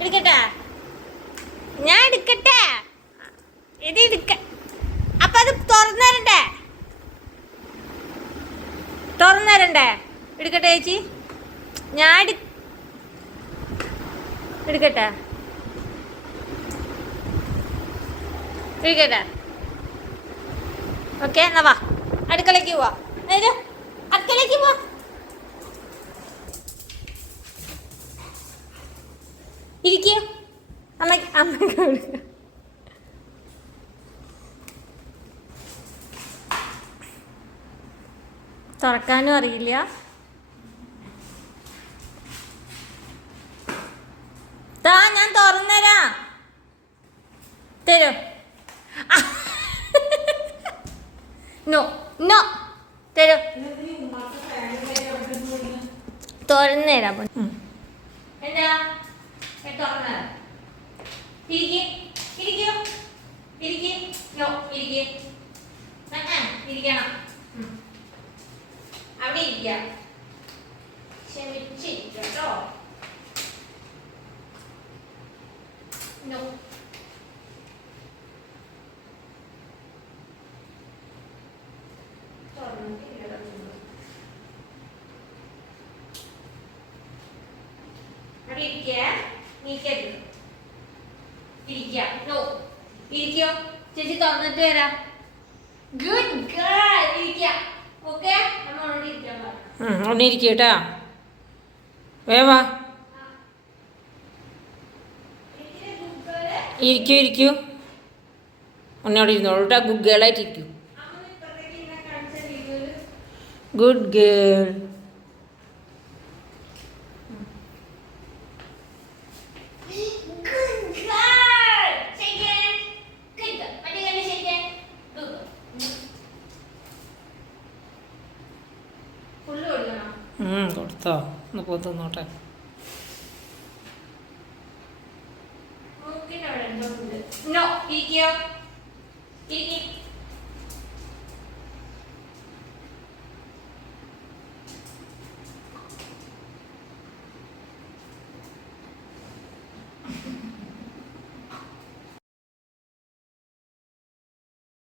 എടുക്കട്ടെ, ഞാൻ എടുക്കട്ടെ. ഇത് എടുക്ക. അപ്പൊ അത് തുറന്നരണ്ടേ? എടുക്കട്ടെ ചേച്ചി, ഞാൻ എടുക്കട്ടെ. ഓക്കെ, എന്നാ വാ, അടുക്കളയ്ക്ക് പോവാ. അടുക്കളയ്ക്ക് പോവാ. ഇരിക്കൂ, അമ്മ തുറക്കാനും അറിയില്ല. ഞാൻ തുറന്നരാ, തരോ? നോ നോ, തരോ? തുറന്നേരാ. എന്താ തുറന്നേരാ? ഇരിക്കണം, അവിടെ ഇരിക്കാം. ക്ഷമിച്ചിരിക്കട്ടോ. നോ, അവിടെ ഇരിക്കുക. നീക്കരുത്, ഇരിക്കുക. നോ, ഇരിക്കോ. ചേച്ചി തുറന്നിട്ട് വരാം. ഗുഡ് ഗേൾ, ഇരിക്കുക. ഓക്കെ, നമ്മളോട് ഇരിക്കാൻ പറഞ്ഞു. അവിടെ ഇരിക്കട്ടാ, വേവാ. ഇരിക്കൂ, ഒന്നോടെ ഇരുന്നോളൂട്ടാ. ഗുഡ് ഗേളായിട്ട് ഇരിക്കൂ. Good girl. കൊടുത്തോ, ഒന്ന് പോ, തിന്നോട്ടെ. നോ, ഇരിക്കോ.